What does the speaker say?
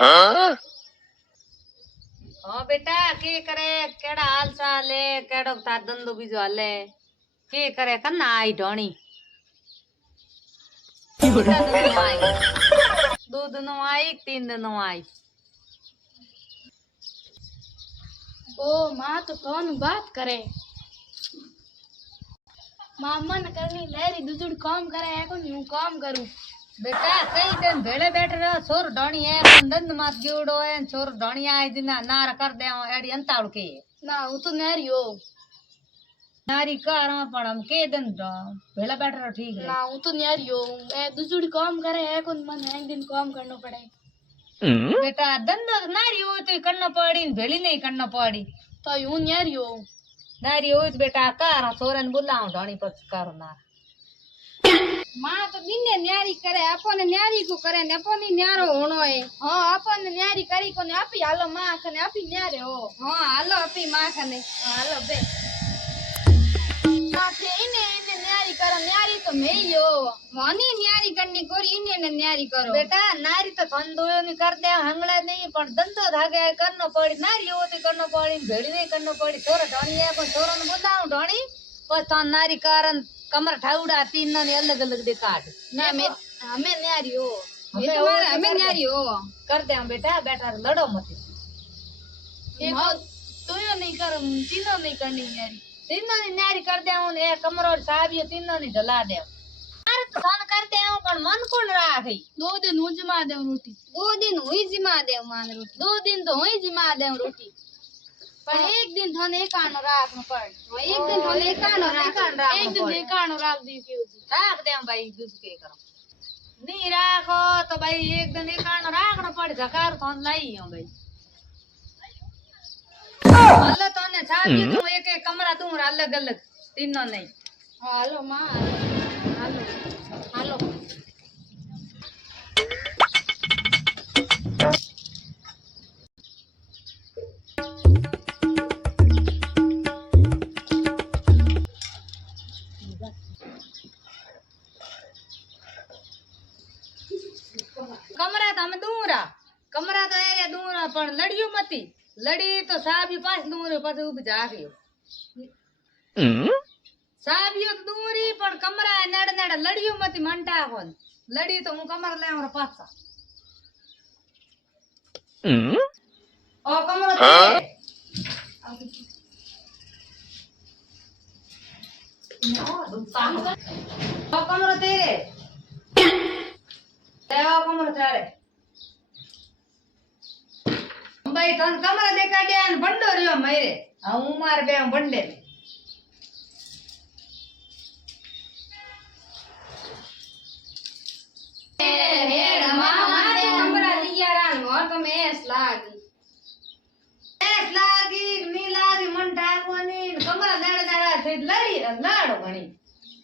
हाँ बेटा के करे केड़ा हाल चाल है केड़ो तार धंधो बीजो हाले के करे कन्ना आई ढोणी दूध नो आई 3 दिनों आई ओ माँ तो कौन बात करे माँ मन करनी लहरी दूसरी काम करे है कौन यूं काम करूं बेटा कई दिन भेड़े बैठ रहे छोर ढोणी है कौन दंद मात जोड़ो है छोर ढोणी आई जिना नार कर दे एडी अंताड़ के ना वो तो नहरी हो नारी कार पण हम के दिन भेड़ा बैठ रहे ठीक है ना वो तो नहरी हो मैं दूसरी काम करे है कौन मन एक दिन काम करना पड़े बेटा धंधो नारी हो तो करना पड़ी भेड़ी नहीं करना पड़ी तो यूं नहरी हो नारी हो तो बेटा कार छोरन बुलाऊं ढोणी पर करो ना माँ तो बिन्ने न्यारी करे अपन न्यारी को करे ने अपन ही न्यारो होनो है हाँ अपन न्यारी करी को ने आपी हालो माँ कने आपी न्यारे हो हाँ हालो आपी माँ कने हालो बे माँ थे इने इने न्यारी करो न्यारी तो मैं ही हो वानी न्यारी करनी कोरी इने ने न्यारी करो बेटा नारी तो धंधो नहीं करते हंगला नहीं पर धंधो धागे करनो पड़ी नारी हो तो करनो पड़ी भेड़ी नहीं करनो पड़ी छोरा ढोणी है पर छोरा ने बुलाऊं ढोणी पर तो नारी कारण कमर ठाउड़ा तीनों ने अलग अलग दे काट ना मैं हमें न्यारी हो ये तुम्हारे हमें न्यारी हो कर दे हम बेटा बेटा लड़ो मत एक तो यो नहीं कर तीनों नहीं करनी न्यारी तीनों ने न्यारी कर दे हूं एक कमरो और साहब ये तीनों ने ढला दे अरे तो सन करते हूं पण मन कोण राखी 2 दिन हूं जमा दे रोटी 2 दिन हुई जमा दे मान रोटी 2 दिन तो हुई जमा दे रोटी पर एक दिन थाने एकानो राखनो पड़ एक दिन थाने एकानो राख एक दिन एकानो राख दी के राख दे हम भाई दूध के करो नहीं राखो तो भाई एक दिन एकानो राखनो पड़ झकार थोन लाई हूं भाई अल्लाह तने छापी दूं एक एक कमरा दूं अलग अलग तीनों नहीं हालो मां हालो हालो कमरा तो हमें दूरा कमरा तो एरिया दूरा पण लड़ियो मती लड़ी तो साहब ही पास दूर पास उब जागियो साहब यो दूरी पण कमरा नड़ नड़ लड़ियो मती मंटा होन लड़ी तो मु कमरा ले और पासा ओ कमरा ते ओ कमरा तेरे तेवा कमरा तारे भाई तन कमरा देखा दिया न बंडो रियो मेरे हूं मार बे बंडे कमरा दिया रान मोर तो मेस लागी नी लागी मन ठाको नी कमरा दाड़ा दाड़ा थे लड़ी लाड़ो घणी